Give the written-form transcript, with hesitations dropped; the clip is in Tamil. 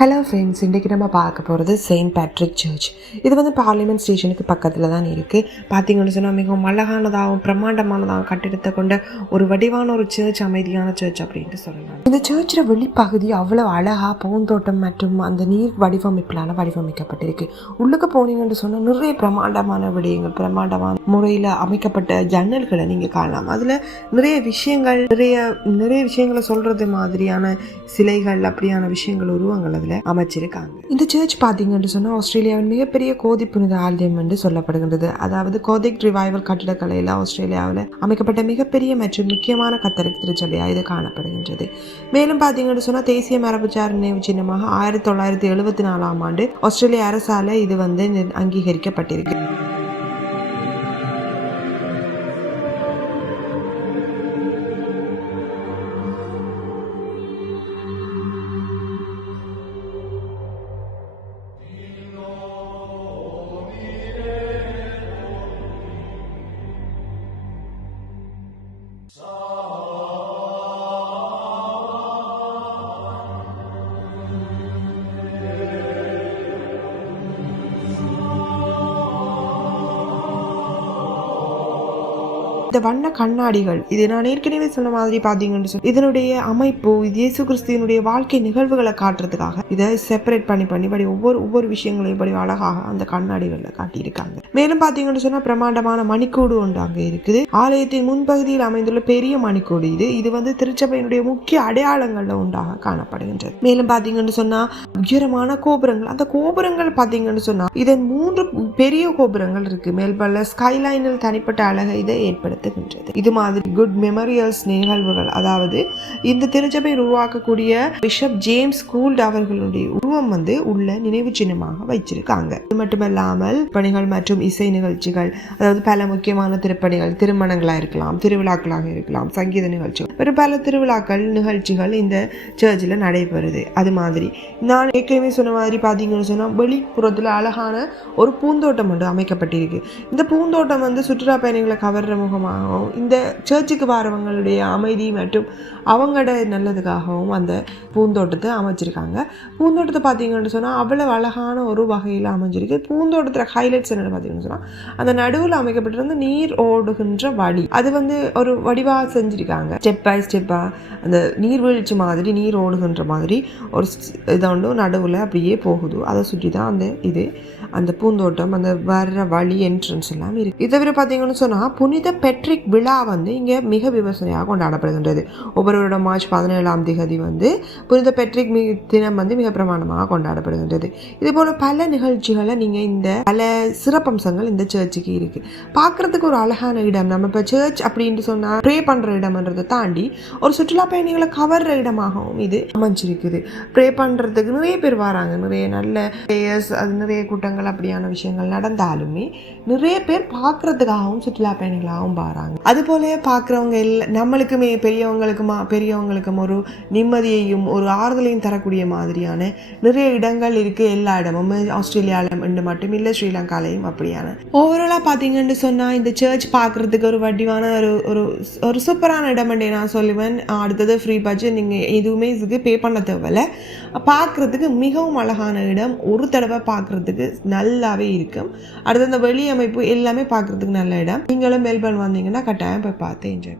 ஹலோ ஃப்ரெண்ட்ஸ், இன்றைக்கி நம்ம பார்க்க போகிறது செயின்ட் பேட்ரிக் சர்ச். இது வந்து பார்லிமெண்ட் ஸ்டேஷனுக்கு பக்கத்தில் தான் இருக்குது. பார்த்தீங்கன்னு சொன்னால் மிகவும் அழகானதாகவும் பிரம்மாண்டமானதாகவும் கட்டிடத்தை கொண்ட ஒரு வடிவான ஒரு சர்ச், அமைதியான சர்ச் அப்படின்ட்டு சொல்லலாம். இந்த சர்ச்சில் வெளிப்பகுதி அவ்வளோ அழகாக பூந்தோட்டம் மற்றும் அந்த நீர் வடிவமைப்பிலான வடிவமைக்கப்பட்டிருக்கு. உள்ளுக்கு போனீங்கன்னு சொன்னால் நிறைய பிரம்மாண்டமான விடயங்கள், பிரம்மாண்டமான முறையில் அமைக்கப்பட்ட ஜன்னல்களை நீங்கள் காணலாம். அதில் நிறைய விஷயங்களை சொல்கிறது மாதிரியான சிலைகள், அப்படியான விஷயங்கள், உருவங்கள் அதில் அமைச்சிருக்காங்க. இந்த சர்ச் பார்த்தீங்கன்னு சொன்னால் ஆஸ்திரேலியாவின் மிகப்பெரிய கோதி புனித ஆலயம் என்று சொல்லப்படுகின்றது. அதாவது கோதிக் ரிவைவல் கட்டிடக்கலையில் ஆஸ்திரேலியாவில் அமைக்கப்பட்ட மிகப்பெரிய மற்றும் முக்கியமான கத்தோலிக்க திருச்சபையாக இது காணப்படுகின்றது. மேலும் பார்த்தீங்கன்னு சொன்னால் தேசிய மரபுச்சார் நினைவு சின்னமாக 1974 ஆஸ்திரேலிய அரசால் இது வந்து அங்கீகரிக்கப்பட்டிருக்கு. இந்த வண்ண கண்ணாடிகள், இது நான் ஏற்கனவே சொன்ன மாதிரி பார்த்தீங்கன்னு சொல்லி இதனுடைய அமைப்பு இயேசு கிறிஸ்துவினுடைய வாழ்க்கை நிகழ்வுகளை காட்டுறதுக்காக இதை செப்பரேட் பண்ணி ஒவ்வொரு விஷயங்களையும் படி அழகாக அந்த கண்ணாடிகளில் காட்டியிருக்காங்க. மேலும் பார்த்தீங்கன்னு சொன்னா பிரம்மாண்டமான மணிக்கூடு ஒன்று அங்கே இருக்குது. ஆலயத்தின் முன்பகுதியில் அமைந்துள்ள பெரிய மணிக்கூடு இது வந்து திருச்சபையினுடைய முக்கிய அடையாளங்கள்ல ஒன்றாக காணப்படுகின்றது. மேலும் பார்த்தீங்கன்னு சொன்னா உயரமான கோபுரங்கள், அந்த கோபுரங்கள் பார்த்தீங்கன்னு சொன்னா இதன் 3 பெரிய கோபுரங்கள் இருக்கு. மேல்பல்ல ஸ்கைலைனில் தனிப்பட்ட அழகை இதை ஏற்படுத்துகின்றது. இது மாதிரி குட் மெமோரியல்ஸ் நிகழ்வுகள், அதாவது இந்த திருச்சபை உருவாக்கக்கூடிய பிஷப் ஜேம்ஸ் கூல்ட் அவர்களுடைய உருவம் வந்து உள்ள நினைவு சின்னமாக வைச்சிருக்காங்க. இது மட்டுமல்லாமல் பணிகள் மற்றும் இசை நிகழ்ச்சிகள், அதாவது பல முக்கியமான திருப்பணிகள், திருமணங்களாக இருக்கலாம், திருவிழாக்களாக இருக்கலாம், சங்கீத நிகழ்ச்சிகள், ஒரு பல திருவிழாக்கள் நிகழ்ச்சிகள் இந்த சர்ச்சில் நடைபெறுது. அது மாதிரி நான் ஏற்கனவே சொன்ன மாதிரி பார்த்தீங்கன்னு சொன்னால் வெளிப்புறத்தில் அழகான ஒரு பூந்தோட்டம் ஒன்று அமைக்கப்பட்டிருக்கு. இந்த பூந்தோட்டம் வந்து சுற்றுலா பயணிகளை கவர்ற முகமாகவும் இந்த சர்ச்சுக்கு வரவங்களுடைய அமைதி மற்றும் அவங்களோட நல்லதுக்காகவும் அந்த பூந்தோட்டத்தை அமைச்சிருக்காங்க. பூந்தோட்டத்தை பார்த்தீங்கன்னு சொன்னால் அவ்வளவு அழகான ஒரு வகையில் அமைஞ்சிருக்கு. பூந்தோட்டத்தில் ஹைலைட்ஸ் என்ன பார்த்தீங்கன்னு சொன்னால் அந்த நடுவில் அமைக்கப்பட்டிருந்த நீர் ஓடுகின்ற வழி, அது வந்து ஒரு வடிவாக செஞ்சுருக்காங்க. ஸ்டெப் பை ஸ்டெப்பாக அந்த நீர்வீழ்ச்சி மாதிரி, நீர் ஓடுகின்ற மாதிரி ஒரு இதோண்டு நடுவில் அப்படியே போகுது. அதை சுற்றி தான் அந்த பூந்தோட்டம், அந்த வர்ற வழி, என்ட்ரன்ஸ் எல்லாம் இருக்கு. இதை தவிர பார்த்தீங்கன்னு சொன்னால் புனித பெட்ரிக் விழா வந்து இங்கே மிக விமர்சனையாக கொண்டாடப்படுகின்றது. ஒவ்வொரு வருடம் மார்ச் 17 வந்து புனித பெட்ரிக் தினம் வந்து மிக பிரமாண்டமாக கொண்டாடப்படுகின்றது. இது போல பல நிகழ்ச்சிகளை நீங்கள் இந்த பல சிறப்பம்சங்கள் இந்த சர்ச்சுக்கு இருக்கு. பார்க்கறதுக்கு ஒரு அழகான இடம். நம்ம இப்போ சர்ச் அப்படின்ட்டு சொன்னால் ப்ரே பண்ணுற இடம்ன்றதை தாண்டி ஒரு சுற்றுலா பயணிகளை கவர்ற இடமாகவும் இது அமைஞ்சிருக்குது. ப்ரே பண்ணுறதுக்கு நிறைய பேர் வராங்க, நிறைய நல்ல ப்ரேயர்ஸ், அது நிறைய கூட்டங்கள், அப்படியான விஷயங்கள் நடந்தாலுமே நிறைய பேர் பார்க்கறதுக்காகவும் சுற்றுலா பயணிகளாகவும் வராங்க. அது போல பார்க்குறவங்க நம்மளுக்குமே பெரியவங்களுக்கும் ஒரு நிம்மதியையும் ஒரு ஆறுதலையும் தரக்கூடிய மாதிரியான நிறைய இடங்கள் இருக்கு. எல்லா இடமும் ஆஸ்திரேலியாவில் மட்டும் இல்லை, ஸ்ரீலங்காலையும் அப்படியான. ஓவராலாக பார்த்தீங்கன்னு சொன்னால் இந்த சர்ச் பார்க்கறதுக்கு ஒரு வடிவான ஒரு சூப்பரான இடம் நான் சொல்லுவேன். அடுத்தது ஃப்ரீ பட்ஜெட், நீங்கள் எதுவுமே இதுக்கு பே பண்ண தேவையில்லை. பார்க்கறதுக்கு மிகவும் அழகான இடம். ஒரு தடவை பார்க்கறதுக்கு நல்லாவே இருக்கும். அடுத்து அந்த வெளி அமைப்பு எல்லாமே பார்க்கறதுக்கு நல்ல இடம். நீங்களும் மெல்பர்ன் வந்தீங்கன்னா கட்டாயம் போய் பார்த்து என்ஜாய்